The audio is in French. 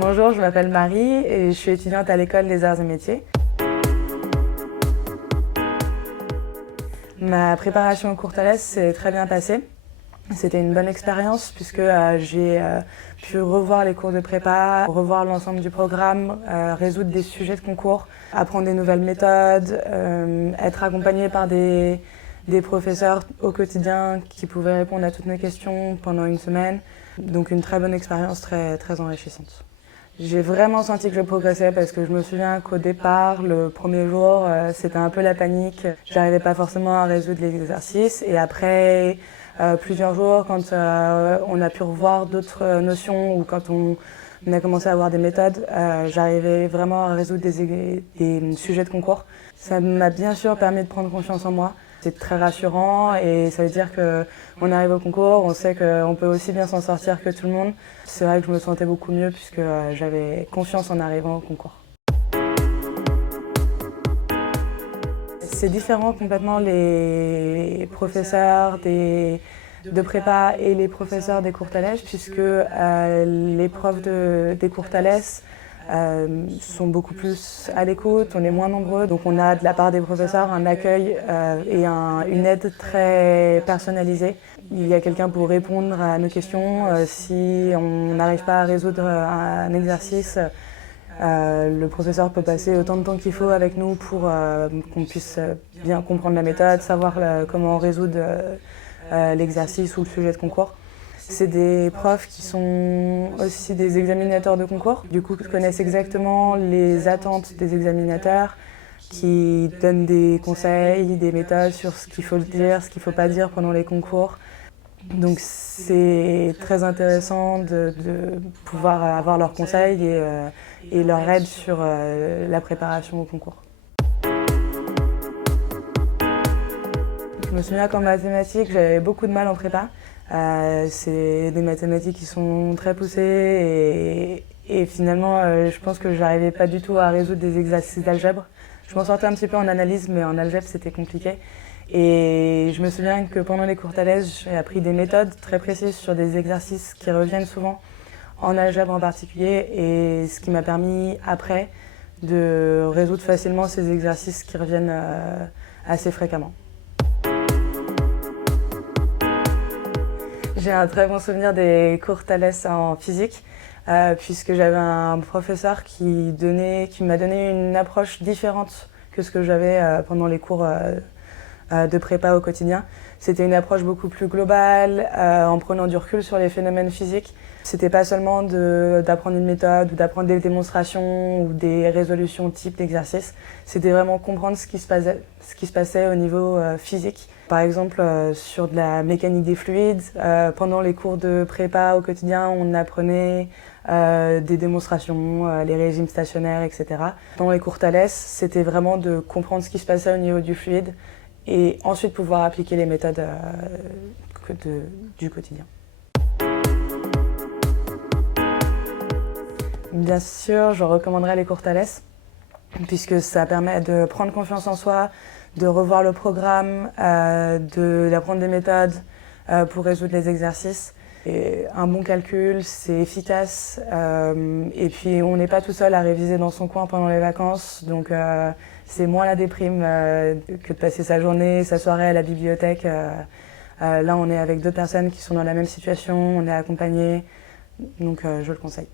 Bonjour, je m'appelle Marie et je suis étudiante à l'école des arts et métiers. Ma préparation au Courtalaise s'est très bien passée. C'était une bonne expérience puisque j'ai pu revoir les cours de prépa, revoir l'ensemble du programme, résoudre des sujets de concours, apprendre des nouvelles méthodes, être accompagnée par des professeurs au quotidien qui pouvaient répondre à toutes mes questions pendant une semaine. Donc une très bonne expérience, très enrichissante. J'ai vraiment senti que je progressais parce que je me souviens qu'au départ, le premier jour, c'était un peu la panique. J'arrivais pas forcément à résoudre les exercices et après plusieurs jours, quand on a pu revoir d'autres notions ou quand on a commencé à avoir des méthodes, j'arrivais vraiment à résoudre des sujets de concours. Ça m'a bien sûr permis de prendre confiance en moi. C'est très rassurant et ça veut dire qu'on arrive au concours, on sait qu'on peut aussi bien s'en sortir que tout le monde. C'est vrai que je me sentais beaucoup mieux puisque j'avais confiance en arrivant au concours. C'est différent complètement les professeurs de prépa et les professeurs des Courtalaise puisque les profs des Courtalaise sont beaucoup plus à l'écoute, on est moins nombreux, donc on a de la part des professeurs un accueil et une aide très personnalisée. Il y a quelqu'un pour répondre à nos questions. Si on n'arrive pas à résoudre un exercice, le professeur peut passer autant de temps qu'il faut avec nous pour qu'on puisse bien comprendre la méthode, savoir comment résoudre l'exercice ou le sujet de concours. C'est des profs qui sont aussi des examinateurs de concours, du coup qui connaissent exactement les attentes des examinateurs, qui donnent des conseils, des méthodes sur ce qu'il faut dire, ce qu'il ne faut pas dire pendant les concours. Donc c'est très intéressant de pouvoir avoir leurs conseils et leur aide sur la préparation au concours. Je me souviens qu'en mathématiques, j'avais beaucoup de mal en prépa. C'est des mathématiques qui sont très poussées et finalement, je pense que je n'arrivais pas du tout à résoudre des exercices d'algèbre. Je m'en sortais un petit peu en analyse, mais en algèbre, c'était compliqué. Et je me souviens que pendant les Courtalaise, j'ai appris des méthodes très précises sur des exercices qui reviennent souvent, en algèbre en particulier, et ce qui m'a permis après de résoudre facilement ces exercices qui reviennent assez fréquemment. J'ai un très bon souvenir des Courtalaise en physique, puisque j'avais un professeur qui m'a donné une approche différente que ce que j'avais pendant les cours de prépa au quotidien. C'était une approche beaucoup plus globale, en prenant du recul sur les phénomènes physiques. C'était pas seulement d'apprendre une méthode ou d'apprendre des démonstrations ou des résolutions type d'exercice. C'était vraiment comprendre ce qui se passait au niveau physique. Par exemple, sur de la mécanique des fluides, pendant les cours de prépa au quotidien, on apprenait des démonstrations, les régimes stationnaires, etc. Pendant les Courtalaise, c'était vraiment de comprendre ce qui se passait au niveau du fluide et ensuite pouvoir appliquer les méthodes du quotidien. Bien sûr, je recommanderais les Courtalaise puisque ça permet de prendre confiance en soi, de revoir le programme, d'apprendre des méthodes pour résoudre les exercices. Et un bon calcul, c'est efficace et puis on n'est pas tout seul à réviser dans son coin pendant les vacances, donc c'est moins la déprime que de passer sa journée, sa soirée à la bibliothèque. Là, on est avec deux personnes qui sont dans la même situation, on est accompagnés, donc je le conseille.